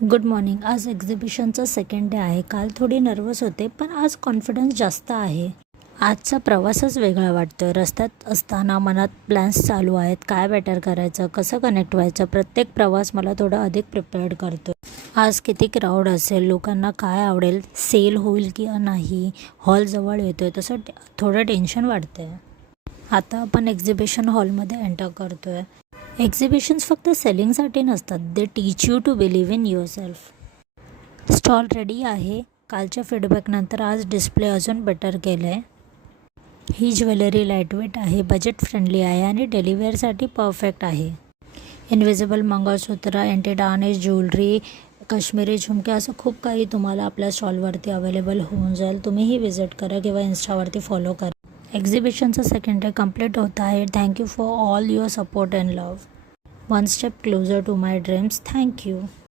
Good morning. आज एक्झिबिशनचं second day आहे. काल थोडी नर्वस होते, पण आज कॉन्फिडन्स जास्त आहे. आजचा प्रवासच वेगळा वाटतोय. रस्त्यात असताना मनात प्लॅन्स चालू आहेत. काय बेटर करायचं, कसं कनेक्ट व्हायचं. प्रत्येक प्रवास मला थोडं अधिक प्रिपेअर्ड करतो. आज किती क्राऊड असेल, लोकांना काय आवडेल, सेल होईल की नाही, हॉल जवळ येतोय, तसं थोडं टेन्शन वाटतंय. आता आपण एक्झिबिशन हॉलमध्ये एंटर करतोय. एक्झिबिशन्स फक्त सेलिंगसाठी नसतात, they teach you to believe in yourself. Stall ready आहे. कालच्या फीडबॅकनंतर आज डिस्प्ले अजून बेटर केलं आहे. ही ज्वेलरी लाईटवेट आहे, बजेट फ्रेंडली आहे आणि डेलीवेअरसाठी परफेक्ट आहे. Invisible mangalsutra, anti tarnish jewellery, Kashmiri झुमके, असं खूप काही तुम्हाला आपल्या स्टॉलवरती अवेलेबल होऊन जाईल. तुम्हीही विजिट करा किंवा इन्स्टावरती फॉलो करा. एक्झिबिशनचं सेकंड डे कंप्लीट होत आहे. Thank you for all your support and love. One step closer to my dreams. Thank you.